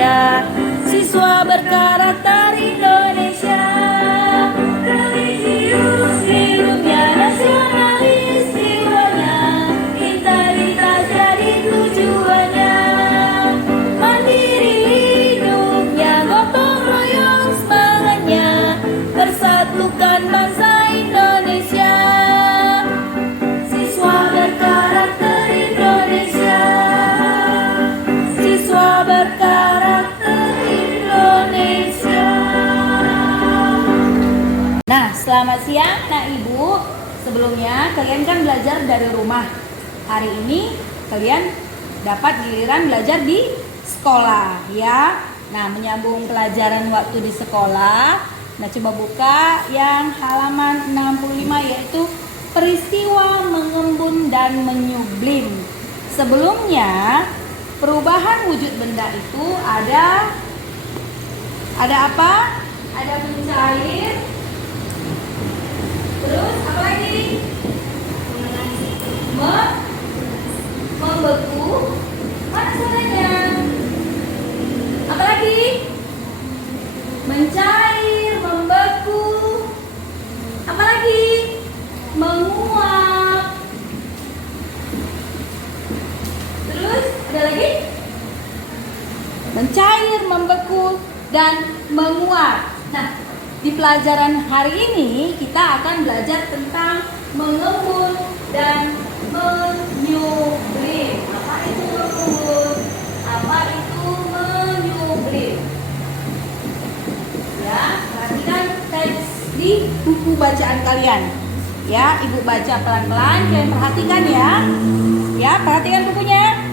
Indonesia. Siswa berkarakter Indonesia, religius, hidupnya nasionalis, jiwanya integritas jadi tujuannya. Mandiri hidupnya, gotong royong semangatnya, persatukan bangsa Indonesia. Siswa berkarakter Indonesia, siswa berkarakter Indonesia. Nah, selamat siang anak ibu. Sebelumnya kalian kan belajar dari rumah. Hari ini kalian dapat giliran belajar di sekolah ya. Nah, menyambung pelajaran waktu di sekolah. Nah, coba buka yang halaman 65, yaitu peristiwa mengembun dan menyublim. Sebelumnya, perubahan wujud benda itu ada apa? Ada mencair. Terus apa lagi? Membeku. Mana suaranya? Apa lagi? Mencair, membeku. Apa lagi? Menguap. Terus ada lagi? Mencair, membeku, dan menguap. Nah, di pelajaran hari ini kita akan belajar tentang mengembun dan menyublim. Apa itu mengembun? Apa itu menyublim? Ya, perhatikan teks di buku bacaan kalian. Ya, ibu baca pelan-pelan, kalian perhatikan ya. Ya, perhatikan bukunya.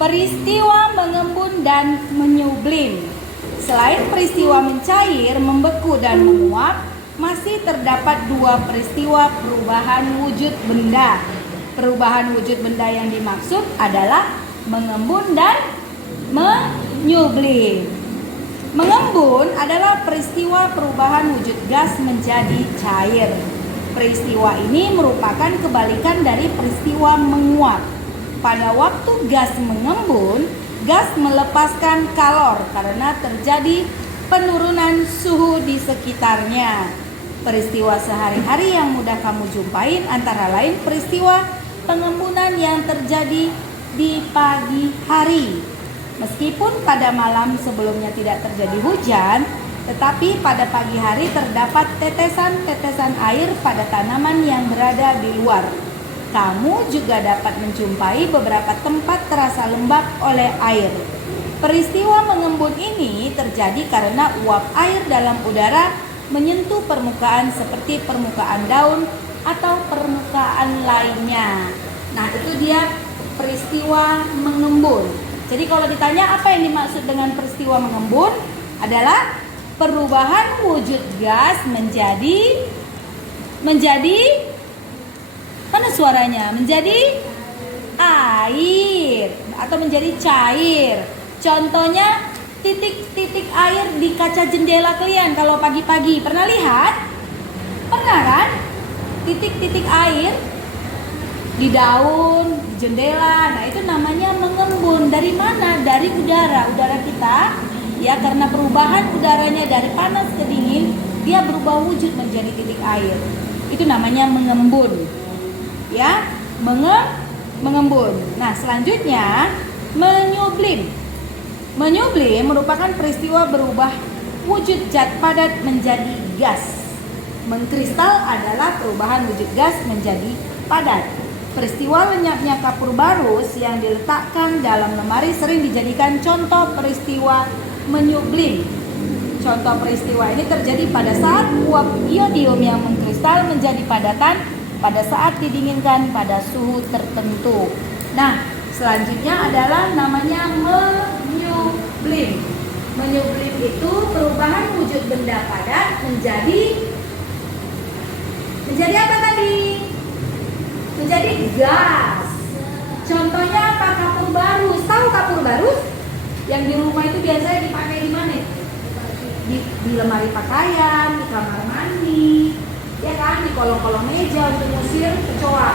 Peristiwa mengembun dan menyublim. Selain peristiwa mencair, membeku, dan menguap, masih terdapat dua peristiwa perubahan wujud benda. Perubahan wujud benda yang dimaksud adalah mengembun dan menyublim. Mengembun adalah peristiwa perubahan wujud gas menjadi cair. Peristiwa ini merupakan kebalikan dari peristiwa menguap. Pada waktu gas mengembun, gas melepaskan kalor karena terjadi penurunan suhu di sekitarnya. Peristiwa sehari-hari yang mudah kamu jumpain antara lain peristiwa pengembunan yang terjadi di pagi hari. Meskipun pada malam sebelumnya tidak terjadi hujan, tetapi pada pagi hari terdapat tetesan-tetesan air pada tanaman yang berada di luar. Kamu juga dapat menjumpai beberapa tempat terasa lembab oleh air. Peristiwa mengembun ini terjadi karena uap air dalam udara menyentuh permukaan seperti permukaan daun atau permukaan lainnya. Nah, itu dia peristiwa mengembun. Jadi kalau ditanya apa yang dimaksud dengan peristiwa mengembun, adalah perubahan wujud gas menjadi mana suaranya? Menjadi air atau menjadi cair. Contohnya titik-titik air di kaca jendela kalian kalau pagi-pagi. Pernah lihat? Pernah kan? Titik-titik air di daun, di jendela. Nah, itu namanya mengembun. Dari mana? Dari udara kita. Ya, karena perubahan udaranya dari panas ke dingin, dia berubah wujud menjadi titik air. Itu namanya mengembun. Ya, mengembun. Nah, selanjutnya menyublim. Menyublim merupakan peristiwa berubah wujud zat padat menjadi gas. Mengkristal adalah perubahan wujud gas menjadi padat. Peristiwa lenyapnya kapur barus yang diletakkan dalam lemari sering dijadikan contoh peristiwa menyublim. Contoh peristiwa ini terjadi pada saat uap iodium yang mengkristal menjadi padatan pada saat didinginkan pada suhu tertentu. Nah, selanjutnya adalah namanya menyublim. Menyublim itu perubahan wujud benda padat menjadi apa tadi? Menjadi gas. Contohnya apa? Kapur barus. Tahu kapur barus? Yang di rumah itu biasanya dipakai di mana? Di lemari pakaian, di kamar mandi, ya kan, di kolong-kolong meja untuk ngusir kecoa.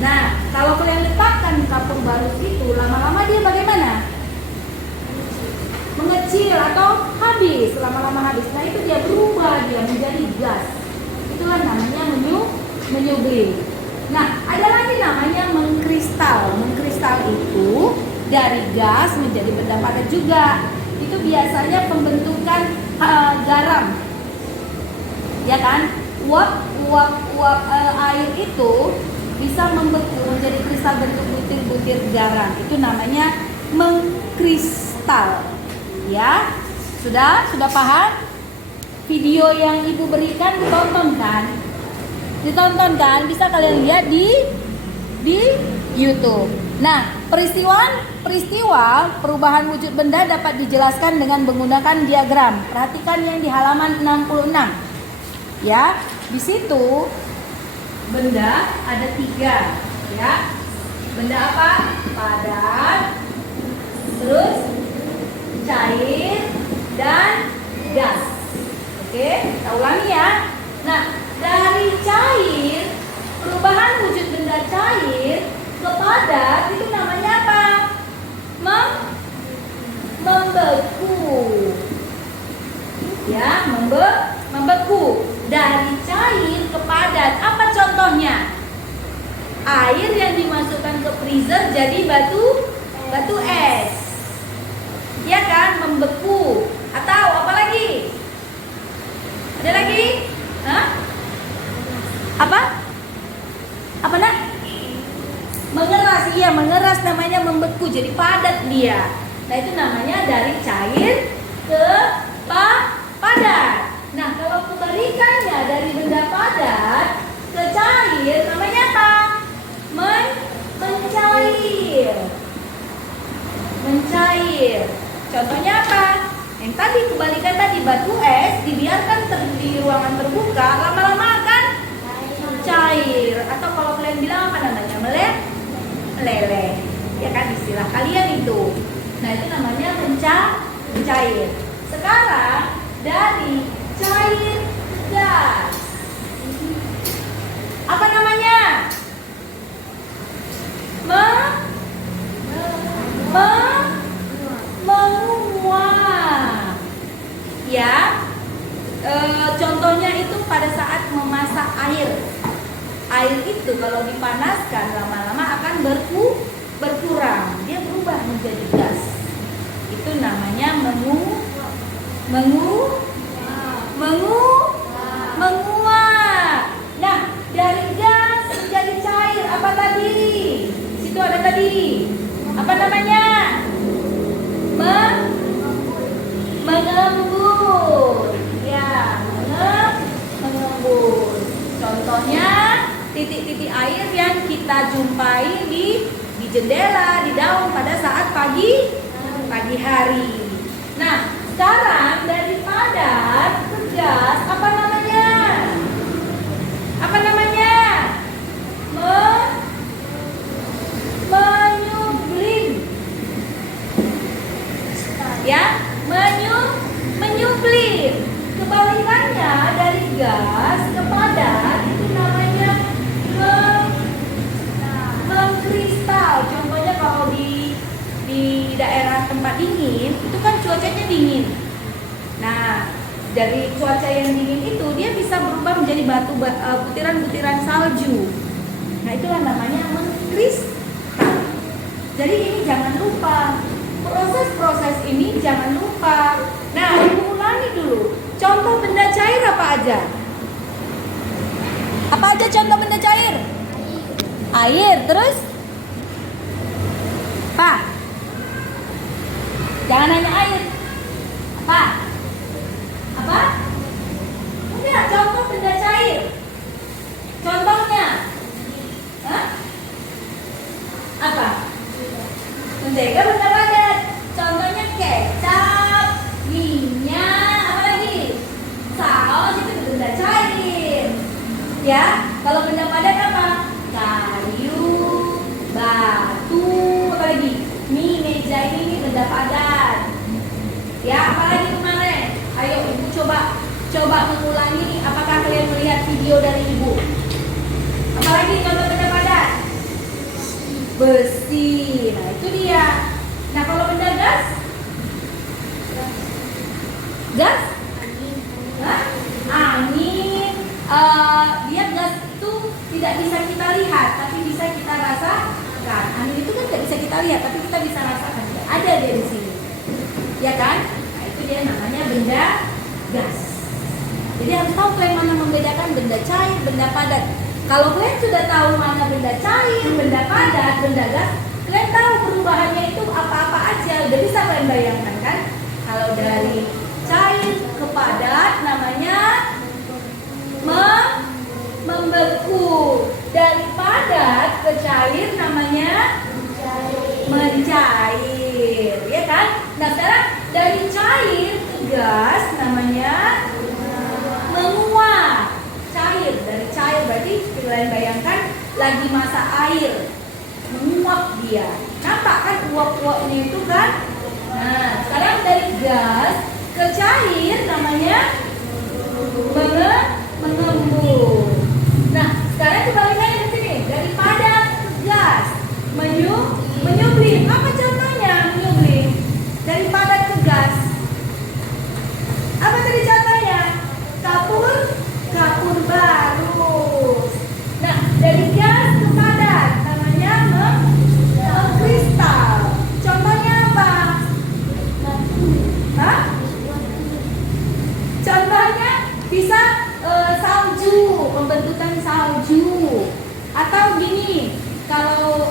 Nah, kalau kalian letakkan kapur barus itu, lama-lama dia bagaimana? habis, lama-lama habis. Nah itu dia berubah dia menjadi gas. Itulah namanya menyublim. Nah ada lagi namanya mengkristal. Mengkristal itu dari gas menjadi benda padat juga. Itu biasanya pembentukan garam, ya kan? Uap air itu bisa membeku menjadi kristal bentuk butir-butir garam. Itu namanya mengkristal. Ya, sudah paham? Video yang ibu berikan ditonton kan? Bisa kalian lihat di YouTube. Nah, peristiwa perubahan wujud benda dapat dijelaskan dengan menggunakan diagram. Perhatikan yang di halaman 66. Ya, di situ benda ada 3, ya. Benda apa? Padat, terus cair dan gas. Oke, kita ulangi ya. Nah, dari cair, perubahan wujud benda cair ke padat itu namanya apa? Membeku. Ya, membeku. Dari cair ke padat. Apa contohnya? Air yang dimasukkan ke freezer jadi batu es. Ya kan, membeku. Atau apa lagi? Ada lagi? Hah? Apa nak? Mengeras, iya mengeras namanya membeku, jadi padat dia. Nah itu namanya dari cair ke padat. Nah kalau kebalikannya dari benda padat ke cair namanya apa? Mencair. Contohnya apa? Yang tadi kebalikan tadi batu es dibiarkan di ruangan terbuka, lama-lama akan cair. Atau kalau kalian bilang apa namanya? Meleleh. Ya kan istilah kalian itu. Nah itu namanya mencair. Sekarang dari cair gas. Apa namanya? Menguap. Ya. Contohnya itu pada saat memasak air. Air itu kalau dipanaskan lama-lama akan berkurang. Dia berubah menjadi gas. Itu namanya menguap. Nah, dari gas menjadi cair apa tadi? Situ ada tadi. Apa namanya? Mengembun. Ya, mengembun. Contohnya titik-titik air yang kita jumpai di jendela, di daun pada saat pagi hari. Nah, sekarang dari padat ke gas apa namanya? Menyublim. Ya, menyublim. Kebalikannya dari gas ke padat itu namanya mengkristal. Contohnya kalau di daerah tempat dingin itu kan cuacanya dingin. Nah, dari cuaca yang dingin itu dia bisa berubah menjadi butiran-butiran salju. Nah, itulah namanya mengkristal. Jadi ini jangan lupa. Proses-proses ini jangan lupa. Nah, ibu ulangi dulu. Contoh benda cair apa aja? Apa aja contoh benda cair? Air, terus? Apa? Jangan hanya air. Apa? Enggak, contoh benda cair. Contohnya? Hah? Apa? Mentega benda padat. Contohnya kecap, minyak, apa lagi? Saus itu benda cair. Ya, kalau benda padat apa? Kayu, batu, apa lagi? Meja ini benda padat. Ya, apalagi kemarin? Ayo ibu coba mengulangi. Apakah kalian melihat video dari ibu? Apalagi contoh benda padat? Besi. Nah itu dia. Nah kalau benda gas? Gas? Hah? Angin. Dia gas itu tidak bisa kita lihat, tapi bisa kita rasakan. Angin itu kan tidak bisa kita lihat, tapi kita bisa rasakan. Ada dia di sini, ya kan? Nah, itu dia namanya benda gas. Jadi harus tahu kalian mana membedakan benda cair, benda padat. Kalau kalian sudah tahu mana benda cair, benda padat, benda gas, kalian tahu perubahannya itu apa-apa aja. Udah bisa kalian bayangkan kan? Kalau dari cair ke padat namanya membeku. Dari padat ke cair namanya mencair, ya kan? Nah sekarang dari cair ke gas namanya menguap. Cair, dari cair berarti kalian bayangkan lagi masa air, menguap dia. Nampak kan uap-uapnya itu kan? Nah sekarang dari gas ke cair namanya mengembun. Nah sekarang kebalikannya di sini, dari padat ke gas menyublim. Apa contohnya menyublim? Dari padat ke gas. Apa tadi contohnya? Kapur barus. Nah, dari gas ke padat namanya mengkristal. Contohnya apa? Hah? Contohnya bisa salju, pembentukan salju. Atau gini, kalau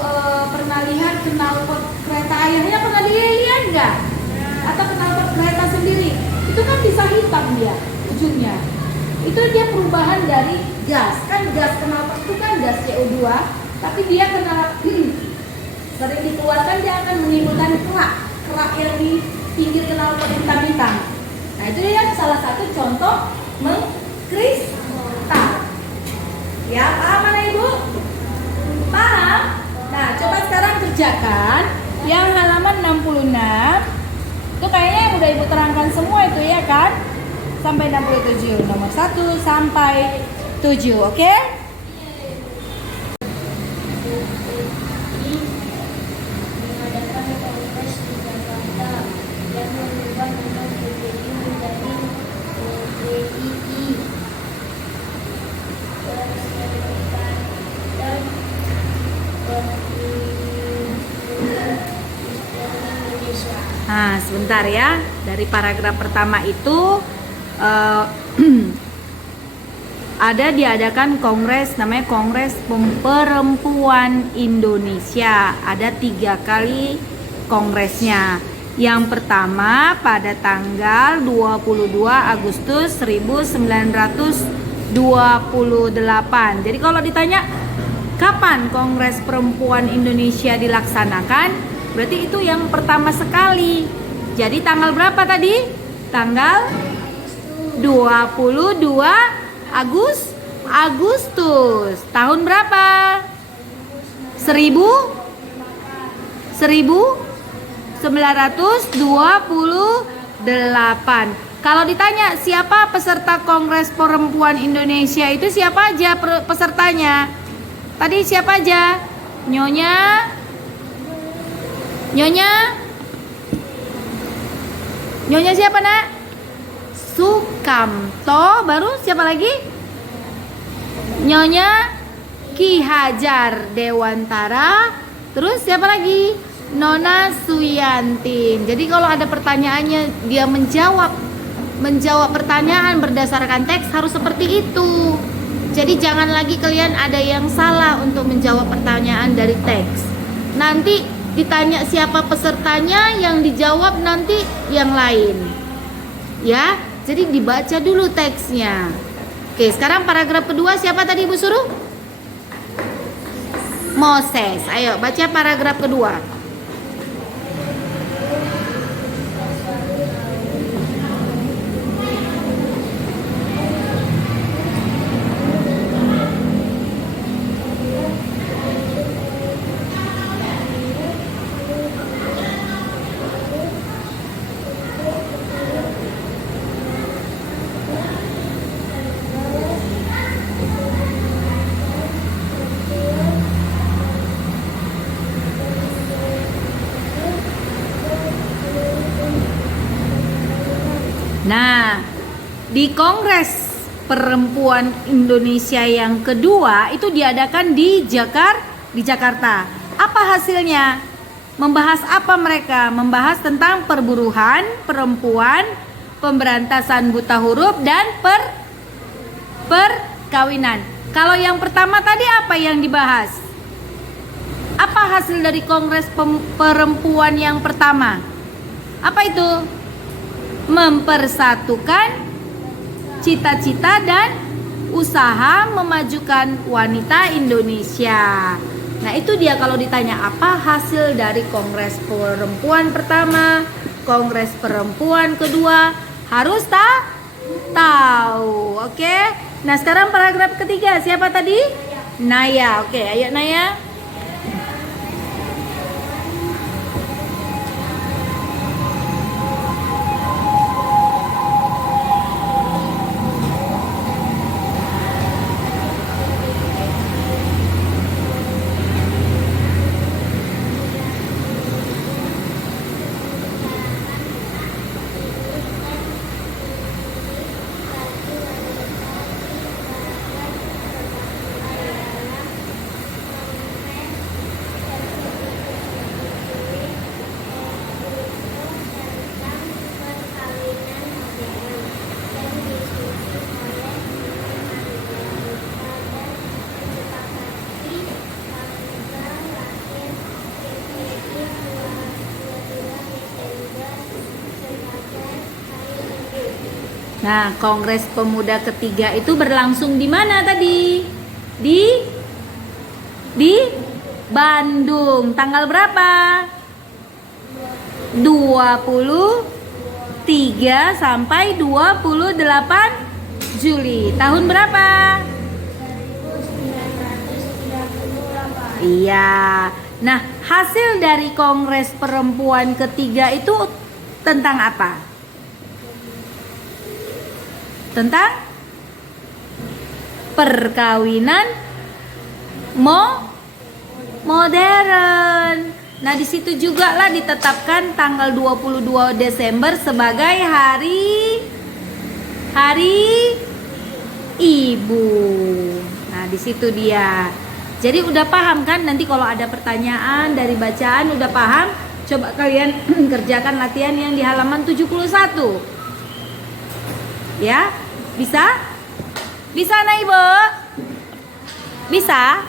pernah lihat knalpot kereta airnya, pernah dilihat nggak? Atau knalpot kereta sendiri, itu kan bisa hitam dia ujungnya. Itu dia perubahan dari gas. Kan gas knalpot itu kan gas CO2, tapi dia sering dikeluarkan, dia akan menimbulkan kerak yang di pinggir knalpot hitam-hitam. Nah itu dia salah satu contoh mengkristal. Ya, paham mana ibu? Paham? Nah, coba sekarang kerjakan yang halaman 66. Itu kayaknya yang udah ibu terangkan semua itu ya kan? Sampai 67, nomor 1 sampai 7, oke? Mengadakan kongres di Jakarta yang mengubah nama PBI menjadi PBII. Dan Indonesia. Nah, sebentar ya. Dari paragraf pertama itu ada diadakan kongres, namanya Kongres Perempuan Indonesia. Ada 3 kali kongresnya. Yang pertama pada tanggal 22 Agustus 1928. Jadi kalau ditanya kapan Kongres Perempuan Indonesia dilaksanakan, berarti itu yang pertama sekali. Jadi tanggal berapa tadi? Tanggal 22 Agustus. Tahun berapa? 1928. Kalau ditanya siapa peserta Kongres Perempuan Indonesia, itu siapa aja pesertanya? Tadi siapa aja? Nyonya siapa nak? Sukamto. Baru siapa lagi? Nyonya Ki Hajar Dewantara. Terus siapa lagi? Nona Suyantin. Jadi kalau ada pertanyaannya dia menjawab pertanyaan berdasarkan teks harus seperti itu. Jadi jangan lagi kalian ada yang salah untuk menjawab pertanyaan dari teks. Nanti ditanya siapa pesertanya, yang dijawab nanti yang lain. Ya, jadi dibaca dulu teksnya. Oke, sekarang paragraf kedua siapa tadi Ibu suruh? Moses. Ayo baca paragraf kedua. Nah, di Kongres Perempuan Indonesia yang kedua itu diadakan di Jakarta. Apa hasilnya? Membahas apa mereka? Membahas tentang perburuhan perempuan, pemberantasan buta huruf dan perkawinan. Kalau yang pertama tadi apa yang dibahas? Apa hasil dari Kongres Perempuan yang pertama? Apa itu? Mempersatukan cita-cita dan usaha memajukan wanita Indonesia. Nah, itu dia kalau ditanya apa hasil dari Kongres Perempuan pertama, Kongres Perempuan kedua, harus tahu. Oke. Nah, sekarang paragraf ketiga, siapa tadi? Naya. Oke, ayo Naya. Nah, Kongres Pemuda ketiga itu berlangsung di mana tadi? Di Bandung. Tanggal berapa? 23 sampai 28 Juli. Tahun berapa? Iya. Nah, hasil dari Kongres Perempuan ketiga itu tentang apa? Tentang perkawinan modern. Nah, di situ juga lah ditetapkan tanggal 22 Desember sebagai hari Ibu. Nah, di situ dia. Jadi udah paham kan? Nanti kalau ada pertanyaan dari bacaan udah paham? Coba kalian kerjakan latihan yang di halaman 71. Ya? Bisa? Bisa, Nah, Ibu? Bisa?